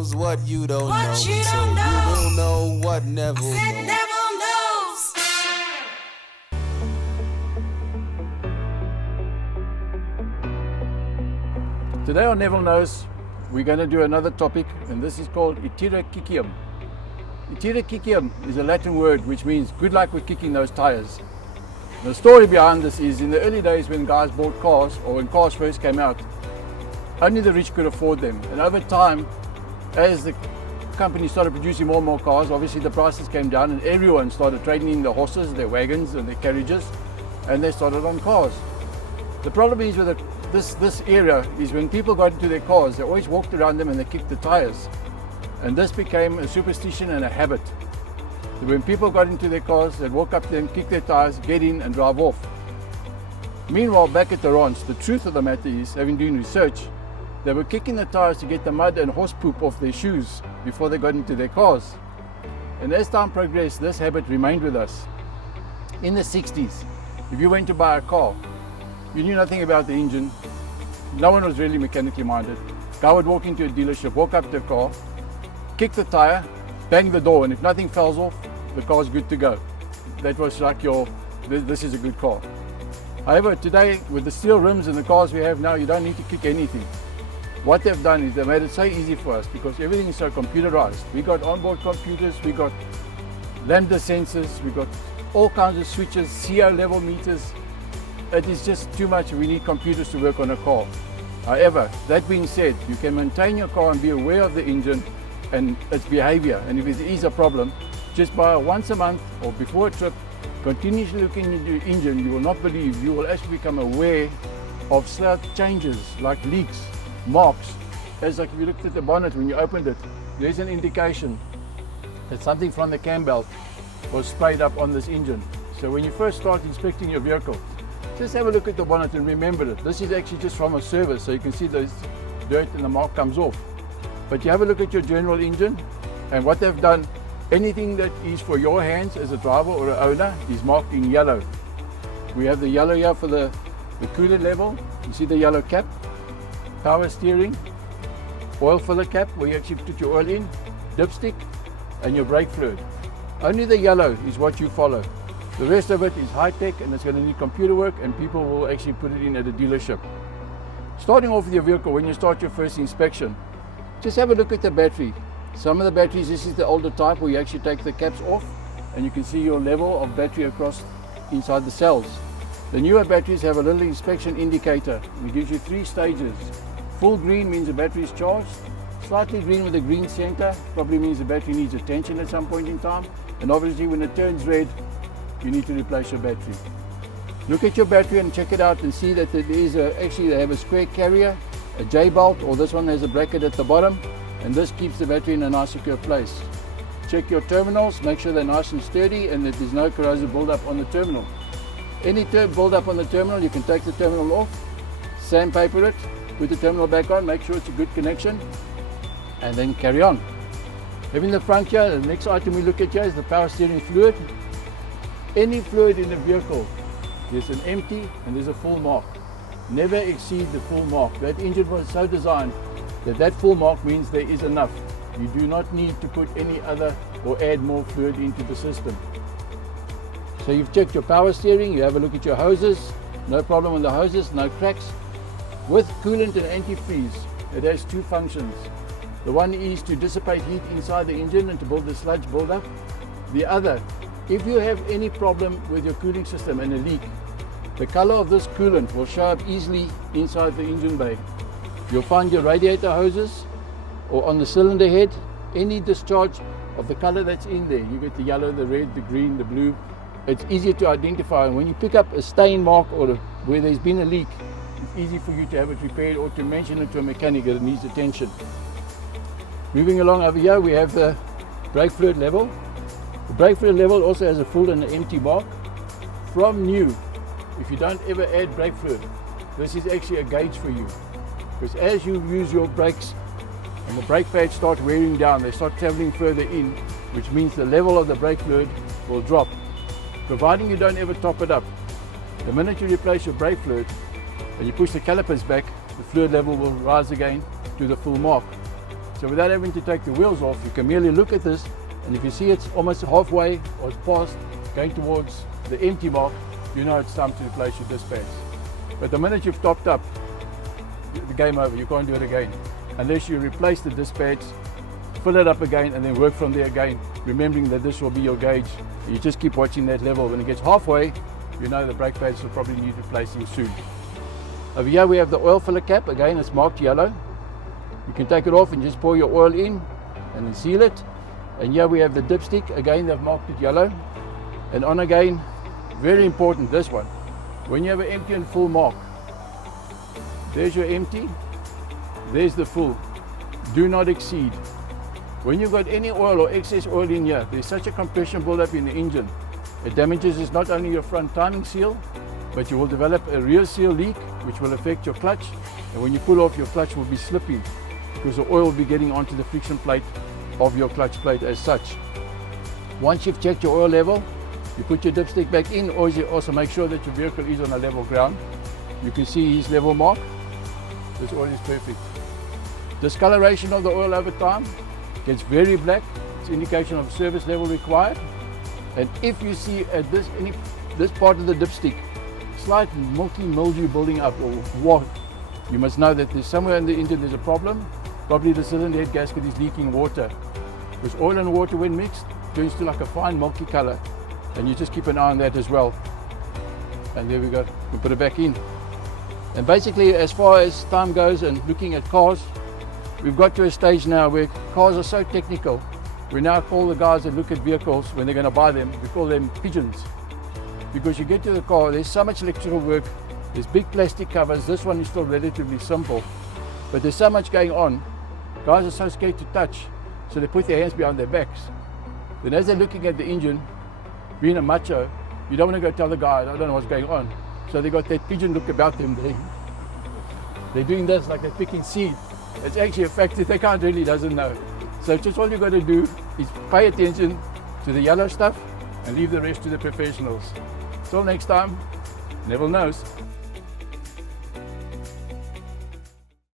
knows what you don't What know. you So don't know. you will know what Neville Said knows. Neville knows. Today on Neville Knows, we're going to do another topic, and this is called Itira Kickium. Itira Kickium is a Latin word which means good luck with kicking those tires. The story behind this is in the early days when guys bought cars, or when cars first came out, only the rich could afford them. And over time, as the company started producing more and more cars, obviously the prices came down and everyone started trading in their horses, their wagons and their carriages, and they started on cars. The problem is with this area is when people got into their cars, they always walked around them and they kicked the tires. And this became a superstition and a habit. So when people got into their cars, they'd walk up to them, kick their tires, get in and drive off. Meanwhile, back at the ranch, the truth of the matter is, having done research, they were kicking the tires to get the mud and horse poop off their shoes before they got into their cars. And as time progressed, this habit remained with us. In the 60s, if you went to buy a car, you knew nothing about the engine. No one was really mechanically minded. Guy would walk into a dealership, walk up to a car, kick the tire, bang the door, and if nothing falls off, the car's good to go. That was like this is a good car. However, today, with the steel rims and the cars we have now, you don't need to kick anything. What they've done is they've made it so easy for us because everything is so computerized. We got onboard computers, we got lambda sensors, we got all kinds of switches, CO level meters. It is just too much. We need computers to work on a car. However, that being said, you can maintain your car and be aware of the engine and its behavior. And if it is a problem, just buy once a month or before a trip, continuously looking into your engine. You will not believe, you will actually become aware of slight changes like leaks, marks. As like if you looked at the bonnet when you opened it, there's an indication that something from the cam belt was sprayed up on this engine. So when you first start inspecting your vehicle, just have a look at the bonnet and remember it. This is actually just from a service, so you can see the dirt and the mark comes off. But you have a look at your general engine, and what they've done, anything that is for your hands as a driver or an owner is marked in yellow. We have the yellow here for the coolant level. You see the yellow cap, power steering, oil filler cap where you actually put your oil in, dipstick, and your brake fluid. Only the yellow is what you follow. The rest of it is high-tech and it's going to need computer work, and people will actually put it in at a dealership. Starting off with your vehicle, when you start your first inspection, just have a look at the battery. Some of the batteries, this is the older type where you actually take the caps off and you can see your level of battery across inside the cells. The newer batteries have a little inspection indicator. It gives you 3 stages. Full green means the battery is charged. Slightly green with a green center probably means the battery needs attention at some point in time. And obviously when it turns red, you need to replace your battery. Look at your battery and check it out and see that there is actually they have a square carrier, a J-bolt, or this one has a bracket at the bottom, and this keeps the battery in a nice secure place. Check your terminals, make sure they're nice and sturdy and that there's no corrosive buildup on the terminal. Any buildup on the terminal, you can take the terminal off, sandpaper it, put the terminal back on, make sure it's a good connection, and then carry on. Having the front here, the next item we look at here is the power steering fluid. Any fluid in the vehicle, there's an empty and there's a full mark. Never exceed the full mark. That engine was so designed that that full mark means there is enough. You do not need to put any other or add more fluid into the system. So you've checked your power steering, you have a look at your hoses, no problem with the hoses, no cracks. With coolant and antifreeze, it has 2 functions. The one is to dissipate heat inside the engine and to build the sludge buildup. The other, if you have any problem with your cooling system and a leak, the color of this coolant will show up easily inside the engine bay. You'll find your radiator hoses or on the cylinder head, any discharge of the color that's in there. You get the yellow, the red, the green, the blue. It's easier to identify, and when you pick up a stain mark or where there's been a leak, it's easy for you to have it repaired or to mention it to a mechanic that it needs attention. Moving along over here, we have the brake fluid level. The brake fluid level also has a full and an empty mark. From new, if you don't ever add brake fluid, this is actually a gauge for you. Because as you use your brakes and the brake pads start wearing down, they start traveling further in, which means the level of the brake fluid will drop. Providing you don't ever top it up. The minute you replace your brake fluid and you push the calipers back, the fluid level will rise again to the full mark. So without having to take the wheels off, you can merely look at this, and if you see it's almost halfway or it's past, going towards the empty mark, you know it's time to replace your disc pads. But the minute you've topped up, the game over, you can't do it again. Unless you replace the disc pads, fill it up again, and then work from there again, remembering that this will be your gauge. You just keep watching that level. When it gets halfway, you know the brake pads will probably need replacing soon. Over here we have the oil filler cap. Again, it's marked yellow. You can take it off and just pour your oil in and then seal it. And here we have the dipstick. Again, they've marked it yellow. And on again, very important, this one. When you have an empty and full mark, there's your empty, there's the full. Do not exceed. When you've got any oil or excess oil in here, there's such a compression buildup in the engine. It damages not only your front timing seal, but you will develop a rear seal leak, which will affect your clutch. And when you pull off, your clutch will be slipping because the oil will be getting onto the friction plate of your clutch plate as such. Once you've checked your oil level, you put your dipstick back in, or you also make sure that your vehicle is on a level ground. You can see his level mark. This oil is perfect. Discoloration of the oil over time gets very black. It's indication of service level required. And if you see at this part of the dipstick slight milky mildew building up or what, you must know that there's somewhere in the engine there's a problem. Probably the cylinder head gasket is leaking water. Because oil and water when mixed turns to like a fine milky color. And you just keep an eye on that as well. And there we go, we put it back in. And basically, as far as time goes and looking at cars, we've got to a stage now where cars are so technical. We now call the guys that look at vehicles when they're going to buy them, we call them pigeons. Because you get to the car, there's so much electrical work, there's big plastic covers. This one is still relatively simple, but there's so much going on. Guys are so scared to touch, so they put their hands behind their backs. Then as they're looking at the engine, being a macho, you don't want to go tell the guy, I don't know what's going on. So they got that pigeon look about them. They're doing this like they're picking seed. It's actually a fact that they can't really doesn't know. So just all you got to do is pay attention to the yellow stuff and leave the rest to the professionals. Till next time, Neville knows.